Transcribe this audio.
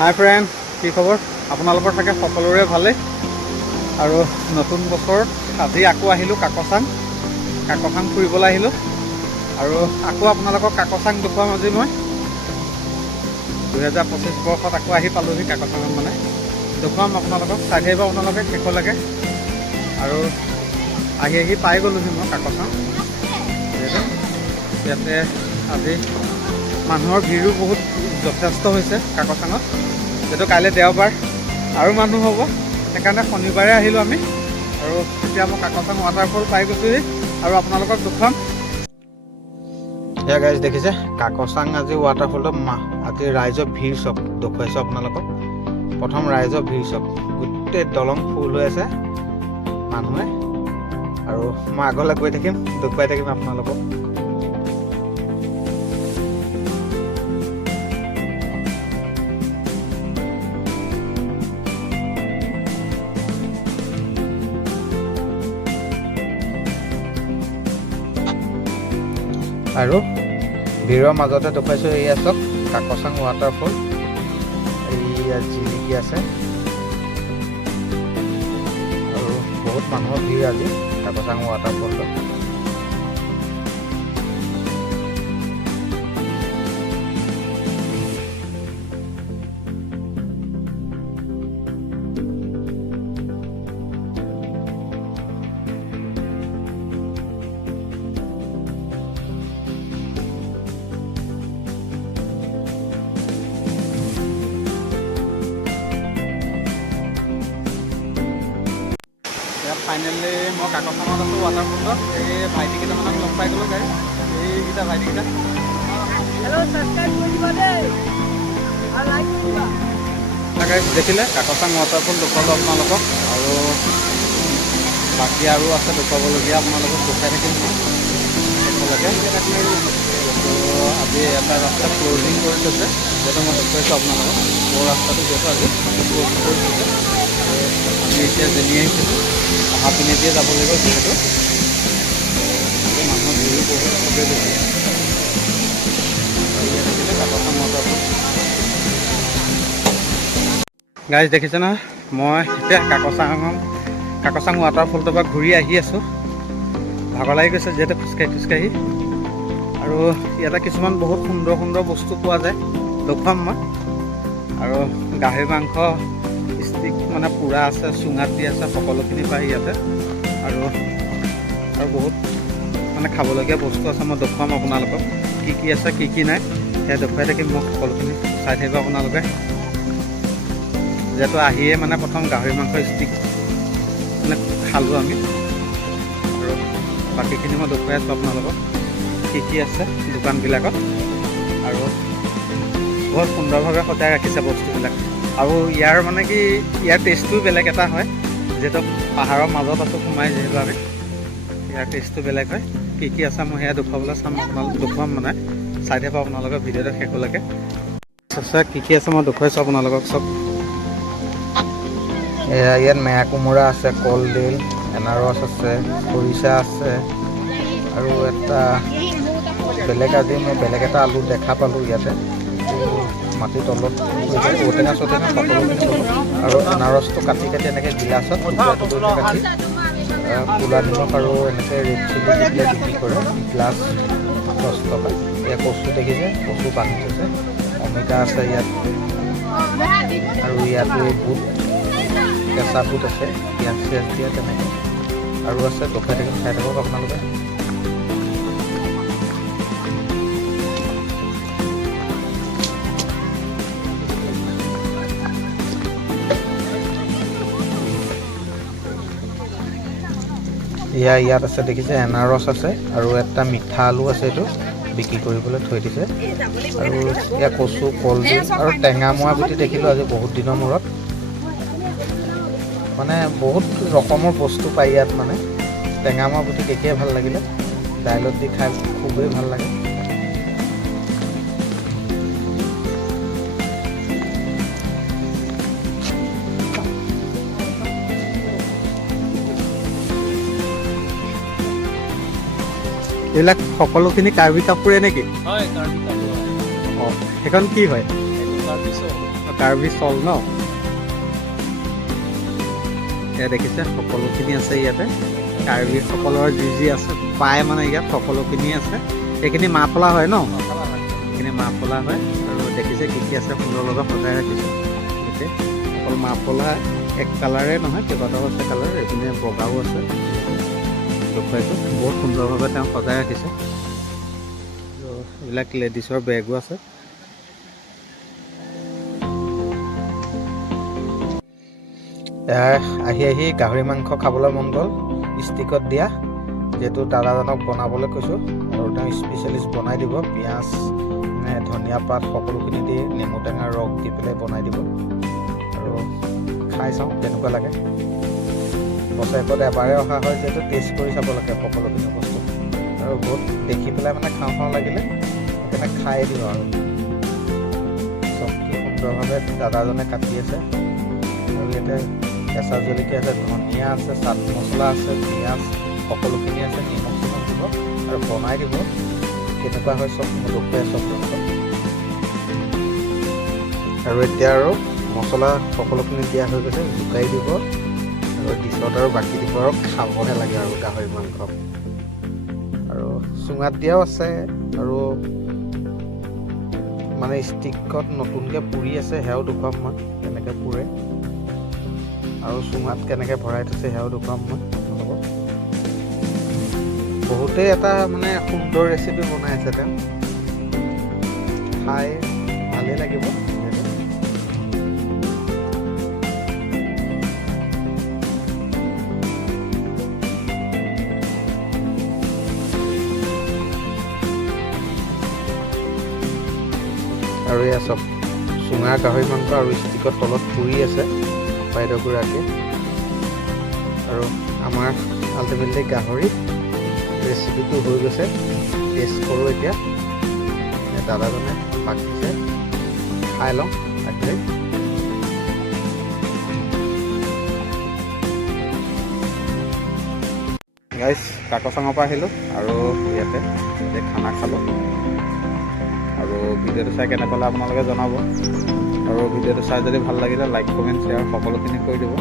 হাই friend, কি খবৰ? আপোনালোকৰ থাকে সকলোৰে ভালেই। আৰু নতুন বছৰত আজি আকৌ আহিলোঁ কাকচাং ফুৰিবলৈ আহিলোঁ। আৰু আকৌ আপোনালোকক কাকচাং দেখুৱাম আজি মই 2025 বৰ্ষত আকৌ আহি পালোঁহি কাকচাঙত। মানে দেখুৱাম আপোনালোকক, চাই থাকিব আপোনালোকে শেষলৈকে। আৰু আহি পাই গ'লোহি মই কাকচাং। যিহেতু ইয়াতে আজি মানুহৰ ভিৰো বহুত যথেষ্ট হৈছে কাকচাঙত। যিহেতু কাইলৈ দেওবাৰ আৰু মানুহ হ'ব, সেইকাৰণে শনিবাৰে আহিলোঁ আমি। আৰু এতিয়া মই কাকচাং ৱাটাৰফল পাই গৈছোঁহি আৰু আপোনালোকক দেখুৱাম। এয়া গাইজ দেখিছে কাকচাং আজি ৱাটাৰফলটো আজি ৰাইজৰ ভিৰ চব দেখুৱাইছোঁ আপোনালোকক। প্ৰথম ৰাইজৰ ভিৰ চব, গোটেই দলং ফুল হৈ আছে মানুহে। আৰু মই আগলৈ গৈ থাকিম, দেখুৱাই থাকিম আপোনালোকক। আৰু ভিৰৰ মাজতে দেখুৱাইছোঁ এয়া চব কাকচাং ৱাটাৰফল। এইয়া জিলিকি আছে আৰু বহুত মানুহৰ ভিৰ আজি কাকচাং ৱাটাৰফলত। ফাইনেলি মই কাকচাঙত আছোঁ ৱাটাৰফলত। এই ভাইটি কেইটামানক লগ পাই গ'লোঁ গাড়ী, এইকেইটা ভাইটিকেইটা। দেখিলে কাকচাং ৱাটাৰফল দেখুৱালোঁ আপোনালোকক। আৰু বাকী আৰু আছে দেখুৱাবলগীয়া, আপোনালোকক দেখুৱাই থাকিম মই শেষলৈকে। আজি এটা ৰাস্তা ক্লজিং কৰি থৈছে, যিহেতু মই দেখুৱাইছোঁ আপোনালোকক। মোৰ ৰাস্তাটো যিহেতু আজি ক্লজ কৰি থৈছে। আমি এতিয়া যেনি আহিছিলোঁ অহা পিনে দিয়ে যাব লাগিব, যিহেতু মানুহৰ ভিৰো বহুত খুবেই বেছি। কাকচাং ৱাটাৰফল গাইজ দেখিছে নহয়, মই এতিয়া কাকচাং ৱাটাৰফলটোৰ পৰা ঘূৰি আহি আছোঁ। ভাগৰ লাগি গৈছে যিহেতু খোজকাঢ়ি। আৰু ইয়াতে কিছুমান বহুত সুন্দৰ সুন্দৰ বস্তু পোৱা যায়, দেখুৱাম মই। আৰু গাহৰি মাংস ষ্টিক মানে পুৰা আছে, চুঙাত দি আছে, সকলোখিনি পায় ইয়াতে। আৰু বহুত মানে খাবলগীয়া বস্তু আছে, মই দেখুৱাম আপোনালোকক। কি আছে কি নাই সেয়া দেখুৱাই থাকিম মই, সকলোখিনি চাই থাকিব আপোনালোকে। যিহেতু আহিয়ে মানে প্ৰথম গাহৰি মাংস ষ্টিক মানে খালোঁ আমি। আৰু বাকীখিনি মই দেখুৱাই আছোঁ আপোনালোকক কি আছে দোকানবিলাকত। আৰু বহুত সুন্দৰভাৱে সজাই ৰাখিছে বস্তুবিলাক। আৰু ইয়াৰ মানে কি, ইয়াৰ টেষ্টটো বেলেগ এটা হয়, যিহেতু পাহাৰৰ মাজত আছোঁ সোমাই, যিহেতু আমি ইয়াৰ টেষ্টটো বেলেগ হয়। কি আছে মই সেয়া দেখুৱাবলৈ দেখুৱাম মানে, চাই থাকিব আপোনালোকে ভিডিঅ'টো শেষলৈকে। কি আছে মই দেখুৱাইছোঁ আপোনালোকক চব। ইয়াত মেয়া কোমোৰা আছে, কলডিল, এনাৰস আছে, খৰিচা আছে। আৰু এটা আজি মই বেলেগ এটা আলু দেখা পালোঁ ইয়াতে, মাটিৰ তলত ঔটেঙা চৌটেঙা সকলোখিনি পালোঁ। আৰু আনাৰসটো কাটি এনেকৈ গিলাচত কাটি ক'লা নিমখ আৰু এনেকৈ ৰেড চিলি দি পেলাই বিক্ৰী কৰে। গ্লাছ 10 টকা। এয়া কচু দেখিছে, কচু বান্ধি থৈছে। অমিতা আছে ইয়াত। আৰু ইয়াতো বুট, কেঁচা বুট আছে, পিঁয়াজ চিয়াজ দিয়া তেনেকৈ। আৰু আছে দেখুৱাই থাকিম, চাই থাকক আপোনালোকে। ইয়াত আছে দেখিছে, এনাৰস আছে আৰু এটা মিঠা আলু আছে, এইটো বিক্ৰী কৰিবলৈ থৈ দিছে। আৰু ইয়াত কচু, কলডিল আৰু টেঙামৰা গুটি দেখিলোঁ আজি বহুত দিনৰ মূৰত। মানে বহুত ৰকমৰ বস্তু পায় ইয়াত। মানে টেঙামৰা গুটি দেখিয়ে ভাল লাগিলে, দাইলত দি খাই খুবেই ভাল লাগে। এইবিলাক সকলোখিনি কাৰ্বি কাপোৰে নেকি? হয়, কাৰ্বি কাপোৰ। অঁ, সেইখন কি হয়? কাৰ্বি চল ন, এয়া দেখিছে সকলোখিনি আছে ইয়াতে। কাৰ্বিসকলৰ যি আছে পায় মানে ইয়াত সকলোখিনি আছে। এইখিনি মাফলা হয় ন, এইখিনি মাফলা হয়। আৰু দেখিছে কি কি আছে সুন্দৰভাৱে সজাই ৰাখিছোঁ। গতিকে অকল মাফলা এক কালাৰে নহয়, কেইবাটাও আছে কালাৰ। এইপিনে বগাও আছে। দেখুৱাইছোঁ বহুত সুন্দৰভাৱে তেওঁ সজাই ৰাখিছে। এইবিলাক লেডিছৰ বেগো আছে। আহি আহি গাহৰি মাংস খাবলৈ মন গ'ল, ষ্টিকত দিয়া। যিহেতু দাদাজনক বনাবলৈ কৈছোঁ আৰু তেওঁ স্পেচিয়েলিষ্ট বনাই দিব। পিঁয়াজ, ধনিয়া পাত সকলোখিনি দি নেমু টেঙাৰ ৰস দি পেলাই বনাই দিব। আৰু খাই চাওঁ কেনেকুৱা লাগে। বছৰেকত এবাৰে অহা হয় যিহেতু টেষ্ট কৰি চাব লাগে সকলোখিনি বস্তু। আৰু বহুত দেখি পেলাই মানে খাওঁ খাওঁ লাগিলে সেইকাৰণে খাই দিওঁ আৰু। চব কি সুন্দৰভাৱে দাদাজনে কাটি আছে। আৰু ইয়াতে কেঁচা জলকীয়া আছে, ধনিয়া আছে, চাট মছলা আছে, পিঁয়াজ সকলোখিনি আছে। নিমখ চিমখ দিব আৰু বনাই দিব। কেনেকুৱা হয় চব দেখুৱাই চব। আৰু এতিয়া আৰু মছলা সকলোখিনি দিয়া হৈ গৈছে, জোকাৰি দিব আৰু ডিছত আৰু বাকী দিব আৰু খাবহে লাগে আৰু গাহৰি মাংস। আৰু চুঙাত দিয়াও আছে আৰু মানে ষ্টিকত নতুনকৈ পুৰি আছে, সেয়াও দেখুৱাম মই কেনেকৈ পুৰে। আৰু চুঙাত কেনেকৈ ভৰাই থৈছে সেয়াও দেখুৱাম মই আপোনালোকক। বহুতেই এটা মানে সুন্দৰ ৰেচিপি বনাই আছে তেওঁ। খাই ভালেই লাগিব। আৰু এয়া চব চুঙাৰ গাহৰি মাংস আৰু ষ্টিকত তলত পুৰি আছে বাইদেউগৰাকী। আৰু আমাৰ আল্টিমেটলি গাহৰি ৰেচিপিটো হৈ গৈছে। টেষ্ট কৰোঁ এতিয়া। দাদাজনে পাতিছে, খাই লওঁ আগলৈ। গাইজ কাকচাঙৰ পৰা আহিলোঁ আৰু ইয়াতে খানা খালোঁ। আৰু ভিডিঅ'টো চাই কেনে পালে আপোনালোকে জনাব। আৰু ভিডিঅ'টো চাই যদি ভাল লাগিলে লাইক কমেণ্ট শ্বেয়াৰ সকলোখিনি কৰি দিব।